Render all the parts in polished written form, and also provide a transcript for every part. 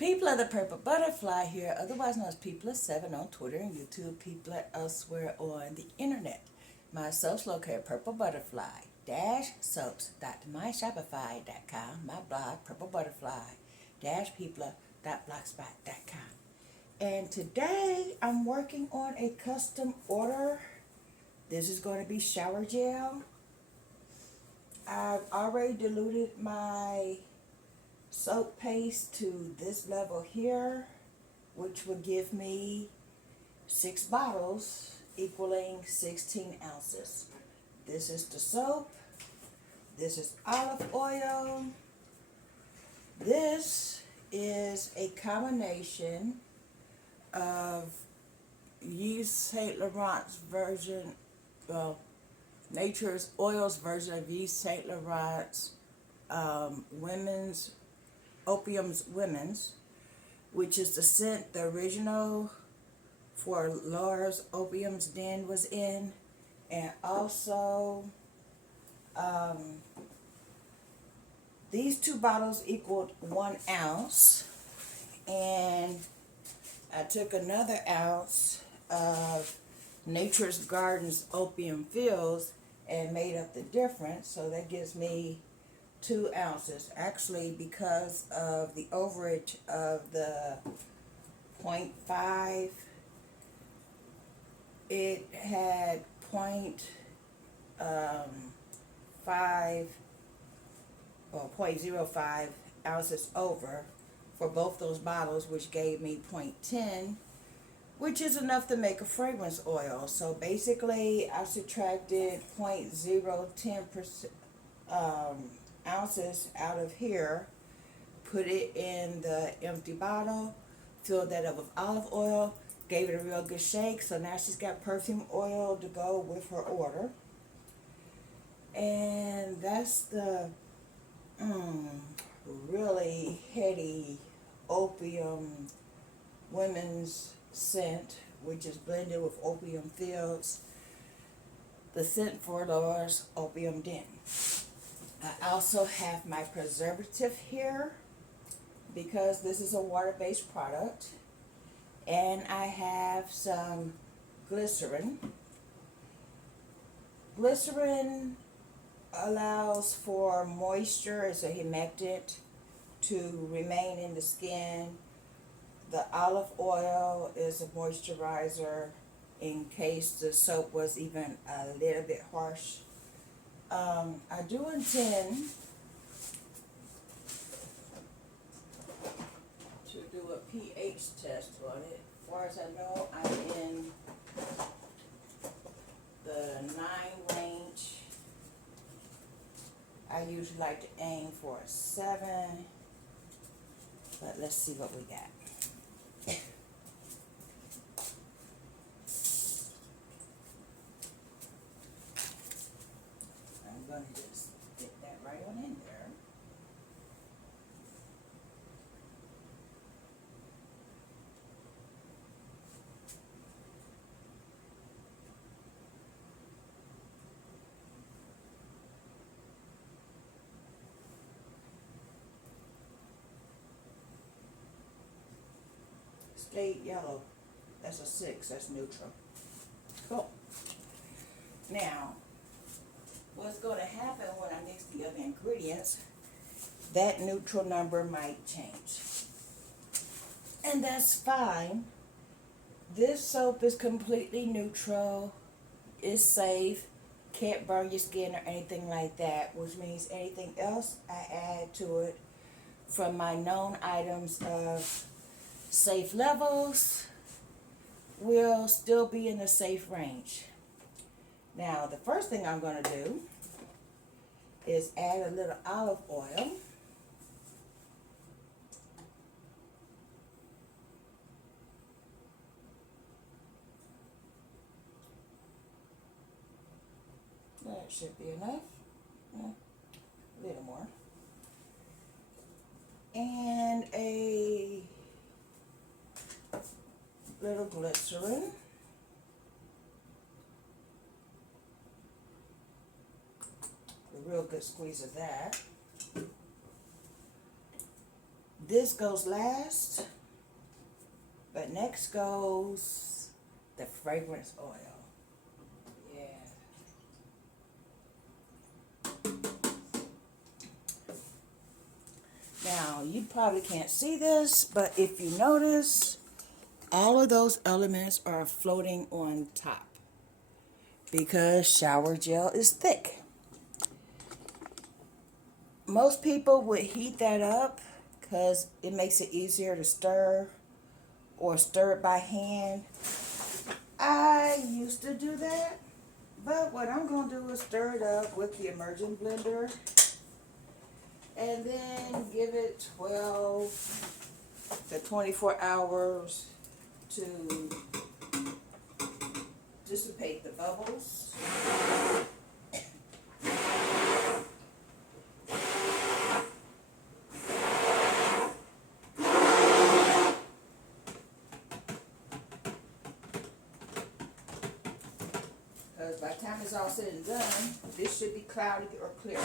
People of the Purple Butterfly here, otherwise known as People of 7 on Twitter and YouTube, people elsewhere on the internet. My soaps located PurpleButterfly-soaps.myshopify.com, my blog, PurpleButterfly-people.blogspot.com. And today I'm working on a custom order. This is going to be shower gel. I've already diluted my soap paste to this level here, which would give me 6 bottles equaling 16 ounces. This is the soap. This is olive oil. This is a combination of Yves Saint Laurent's version, Nature's Oil's version of Yves Saint Laurent's Opium's Women's, which is the scent the original for Laura's Opium Den was in, and also these 2 bottles equaled 1 ounce, and I took another ounce of Nature's Garden's Opium Fields and made up the difference, so that gives me 2 ounces. Actually, because of the overage of the 0.5, it had 0.05 ounces over for both those bottles, which gave me 0.10, which is enough to make a fragrance oil. So basically, I subtracted 0.010% ounces out of here, put it in the empty bottle, filled that up with olive oil, gave it a real good shake. So now she's got perfume oil to go with her order. And that's the really heady Opium Women's scent, which is blended with Opium Fields, the scent for Laura's Opium Den. I also have my preservative here because this is a water-based product, and I have some glycerin. Glycerin allows for moisture as a humectant to remain in the skin. The olive oil is a moisturizer in case the soap was even a little bit harsh. I do intend to do a pH test on it. As far as I know, I'm in the 9 range. I usually like to aim for a 7, but let's see what we got. I'm going to just get that right on in there. Stayed yellow. That's a 6. That's neutral. Cool. Now, what's going to happen when I mix the other ingredients, that neutral number might change. And that's fine. This soap is completely neutral, is safe, can't burn your skin or anything like that, which means anything else I add to it from my known items of safe levels will still be in the safe range. Now, the first thing I'm going to do is add a little olive oil. That should be enough. A little more. And a little glycerin. A real good squeeze of that. this goes last, but next goes the fragrance oil. Yeah. Now, you probably can't see this, but if you notice, all of those elements are floating on top because shower gel is thick. Most people would heat that up because it makes it easier to stir or stir it by hand. I used to do that, but what I'm going to do is stir it up with the immersion blender and then give it 12 to 24 hours to dissipate the bubbles. Because by the time it's all said and done, this should be cloudy or clear.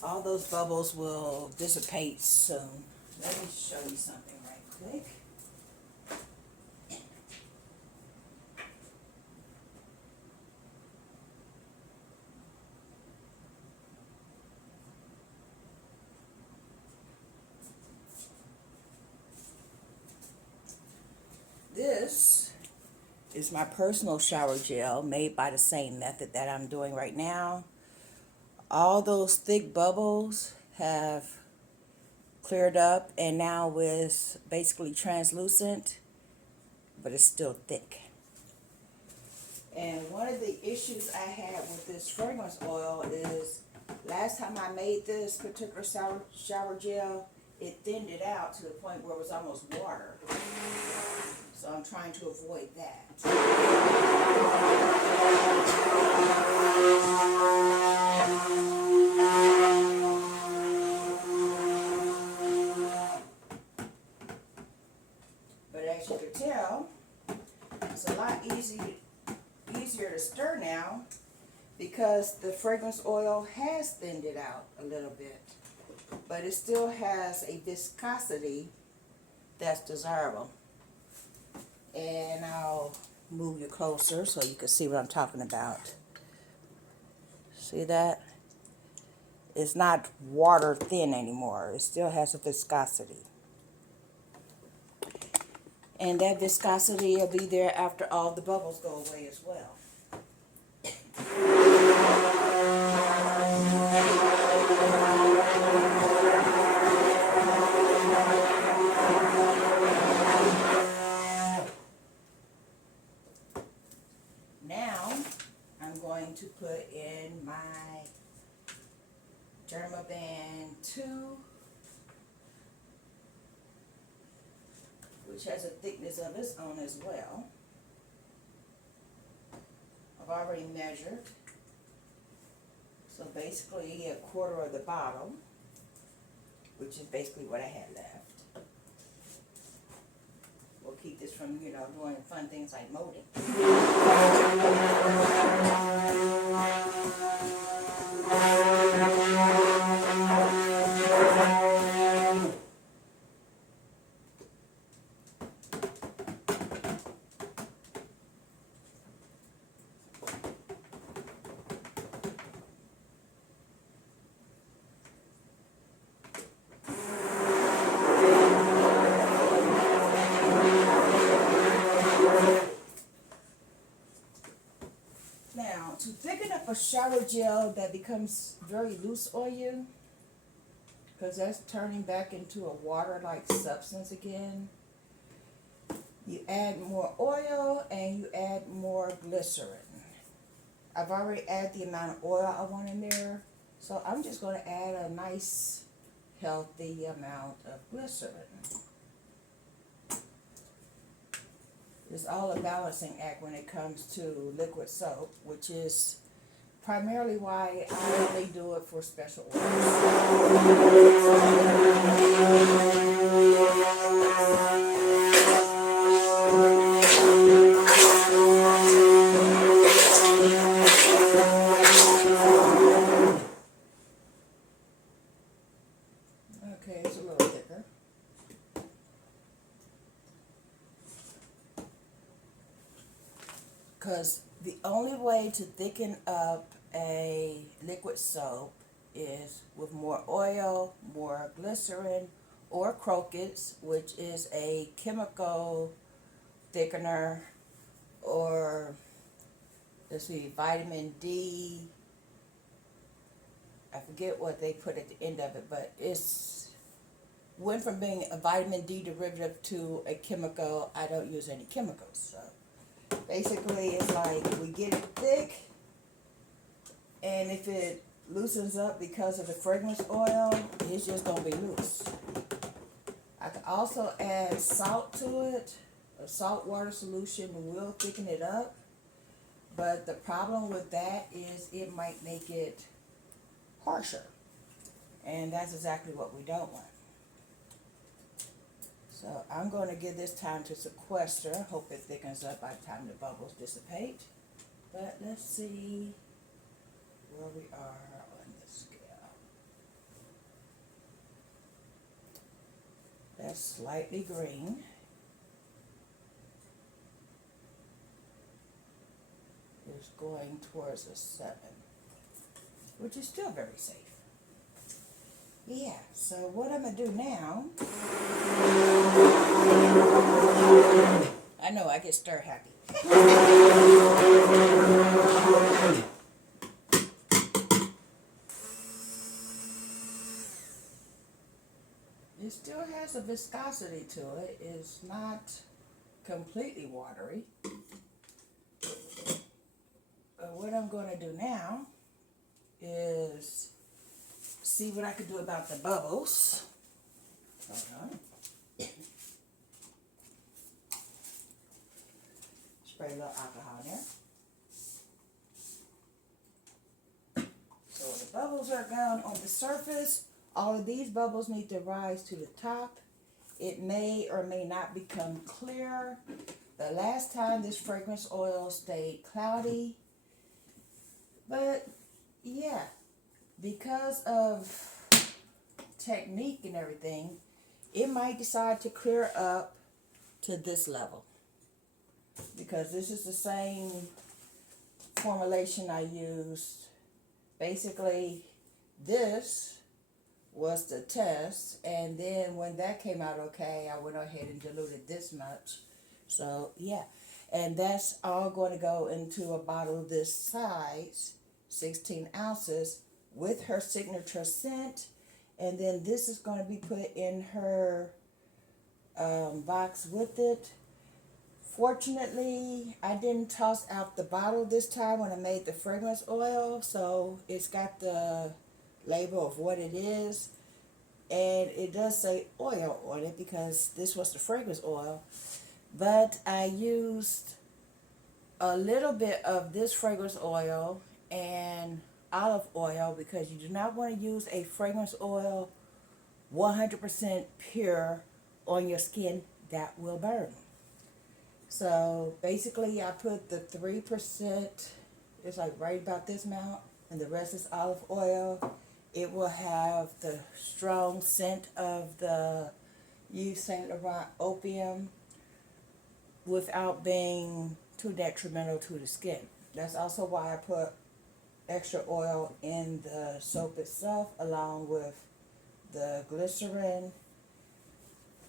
All those bubbles will dissipate soon. Let me show you something right quick. This is my personal shower gel made by the same method that I'm doing right now. All those thick bubbles have cleared up and now it's basically translucent, but it's still thick. And one of the issues I had with this fragrance oil is last time I made this particular shower gel, it thinned it out to the point where it was almost water. So I'm trying to avoid that. But as you can tell, it's a lot easier to stir now because the fragrance oil has thinned it out a little bit. But it still has a viscosity that's desirable. And I'll move you closer so you can see what I'm talking about. See that? It's not water thin anymore. It still has a viscosity. And that viscosity will be there after all the bubbles go away as well. Now, I'm going to put in my Dermaban 2, which has a thickness of its own as well. I've already measured. So basically a quarter of the bottle, which is basically what I had left. We'll keep this from, doing fun things like molding. Now, to thicken up a shower gel that becomes very loose on you, because that's turning back into a water-like substance again, you add more oil and you add more glycerin. I've already added the amount of oil I want in there, so I'm just going to add a nice healthy amount of glycerin. It's all a balancing act when it comes to liquid soap, which is primarily why I only do it for special orders. Okay, it's a little thicker. Because the only way to thicken up a liquid soap is with more oil, more glycerin, or crocus, which is a chemical thickener, or let's see, vitamin D. I forget what they put at the end of it, but it's went from being a vitamin D derivative to a chemical. I don't use any chemicals, so basically it's like we get it thick, and if it loosens up because of the fragrance oil, it's just gonna be loose. I can also add salt to it. A salt water solution will thicken it up, but the problem with that is it might make it harsher, and that's exactly what we don't want. So I'm going to give this time to sequester. Hope it thickens up by the time the bubbles dissipate. But let's see where we are on the scale. That's slightly green. It's going towards a 7, which is still very safe. Yeah, so what I'm going to do now, I know I get stir happy. It still has a viscosity to it. It's not completely watery. But what I'm going to do now is see what I can do about the bubbles. Hold on. Spray a little alcohol in there. So the bubbles are gone on the surface. All of these bubbles need to rise to the top. It may or may not become clear. The last time this fragrance oil stayed cloudy. But yeah, because of technique and everything, it might decide to clear up to this level. Because this is the same formulation I used. Basically, this was the test, and then when that came out okay, I went ahead and diluted this much. So yeah, and that's all going to go into a bottle this size, 16 ounces, with her signature scent, and then this is going to be put in her box with it. Fortunately, I didn't toss out the bottle this time when I made the fragrance oil, so it's got the label of what it is, and it does say oil on it because this was the fragrance oil, but I used a little bit of this fragrance oil and olive oil because you do not want to use a fragrance oil 100% pure on your skin. That will burn. So basically I put the 3%, it's like right about this amount, and the rest is olive oil. It will have the strong scent of the Yves Saint Laurent Opium without being too detrimental to the skin. That's also why I put extra oil in the soap itself along with the glycerin.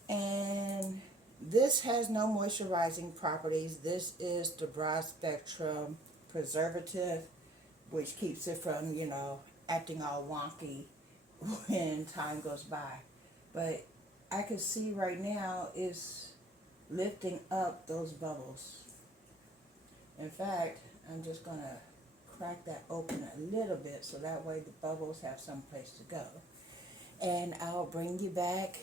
And this has no moisturizing properties. This is the broad spectrum preservative, which keeps it from, acting all wonky when time goes by. But I can see right now it's lifting up those bubbles. In fact, I'm just going to crack that open a little bit so that way the bubbles have some place to go. and I'll bring you back.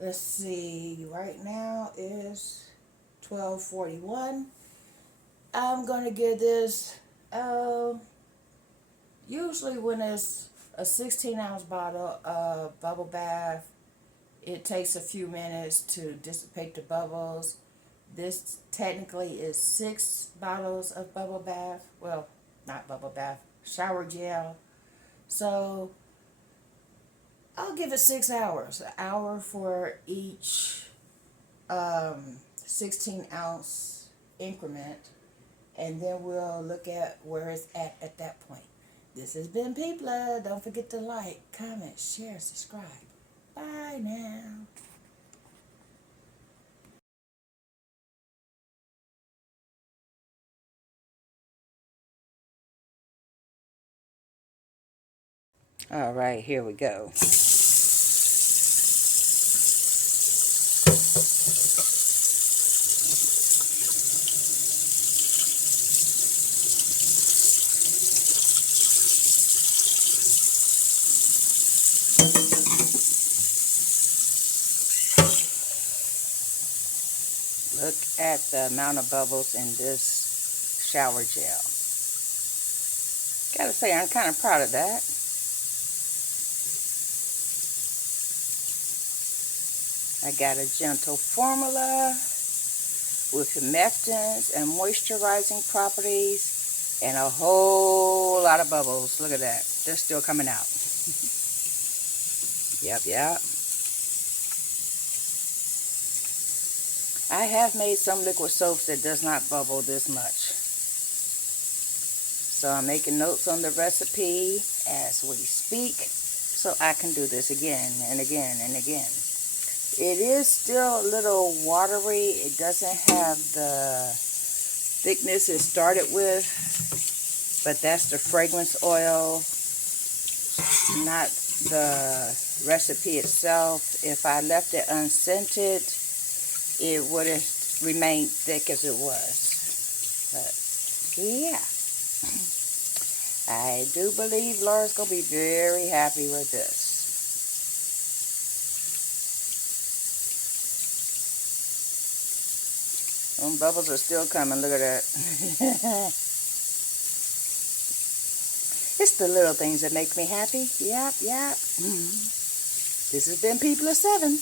Let's see, right now is 12:41. I'm going to give this, usually when it's a 16-ounce bottle of bubble bath, it takes a few minutes to dissipate the bubbles. This technically is 6 bottles of bubble bath. Well, not bubble bath, shower gel. So I'll give it 6 hours. An hour for each 16-ounce increment. And then we'll look at where it's at that point. This has been People. Don't forget to like, comment, share, subscribe. Bye now. All right, here we go. Look at the amount of bubbles in this shower gel. Gotta say, I'm kind of proud of that. I got a gentle formula with humectants and moisturizing properties and a whole lot of bubbles. Look at that. They're still coming out. Yep. I have made some liquid soaps that does not bubble this much. So I'm making notes on the recipe as we speak so I can do this again and again and again. It is still a little watery. It doesn't have the thickness it started with, but that's the fragrance oil, not the recipe itself. If I left it unscented, it would have remained thick as it was. But yeah, I do believe Laura's going to be very happy with this. Them bubbles are still coming. Look at that. It's the little things that make me happy. Yep. This has been People of 7.